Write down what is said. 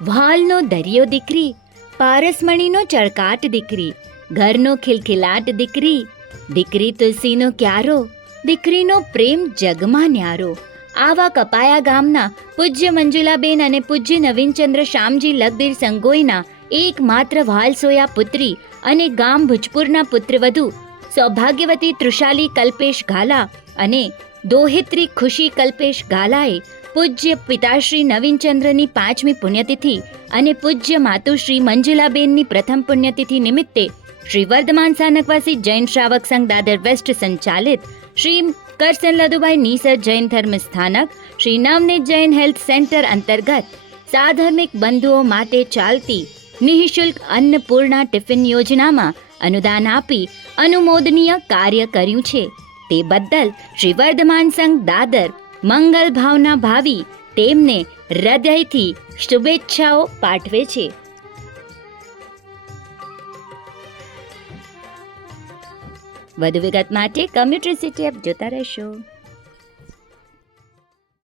વાલનો દરિયો દીકરી, પારસમણીનો ચળકાટ દીકરી, ઘરનો ખિલખિલાટ દીકરી, દીકરી તુલસીનો ક્યારો, દીકરીનો પ્રેમ જગમાં ન્યારો. આવા કપાયા ગામના પૂજ્ય મંજુલાબેન અને પૂજ્ય નવીનચંદ્ર શ્યામજી લગદીર સંગોઈના એકમાત્ર વાલસોયા પુત્રી અને ગામ ભુજપુરના પુત્રવધુ સૌભાગ્યવતી તૃષાલી કલ્પેશ ગાલા અને દોહિત્રી ખુશી કલ્પેશ ગાલાએ પૂજ્ય પિતાશ્રી નવીનચંદ્રની 5મી પુણ્યતિથિ અને પૂજ્ય માતુશ્રી મંજુલાબેનની પ્રથમ પુણ્યતિથિ નિમિત્તે શ્રી વર્ધમાન સ્થાનકવાસી જૈન શ્રાવક સંઘ દાદર વેસ્ટ સંચાલિત શ્રી કરસન લદુભાઈ નીસર જૈન ધર્મ સ્થાનક, શ્રી નવનીત જૈન હેલ્થ સેન્ટર અંતર્ગત સાધર્મિક બંધુઓ માટે ચાલતી નિઃશુલ્ક અન્નપૂર્ણા ટિફિન યોજનામાં અનુદાન આપી અનુમોદનીય કાર્ય કર્યું છે. તે બદલ શ્રી વર્ધમાન સંઘ દાદર મંગલ ભાવના ભાવી તેમને હૃદયથી શુભેચ્છાઓ પાઠવે છે. વધુ વિગત માટે કમ્યુનિટી સિટી એપ જોતા રહેશો.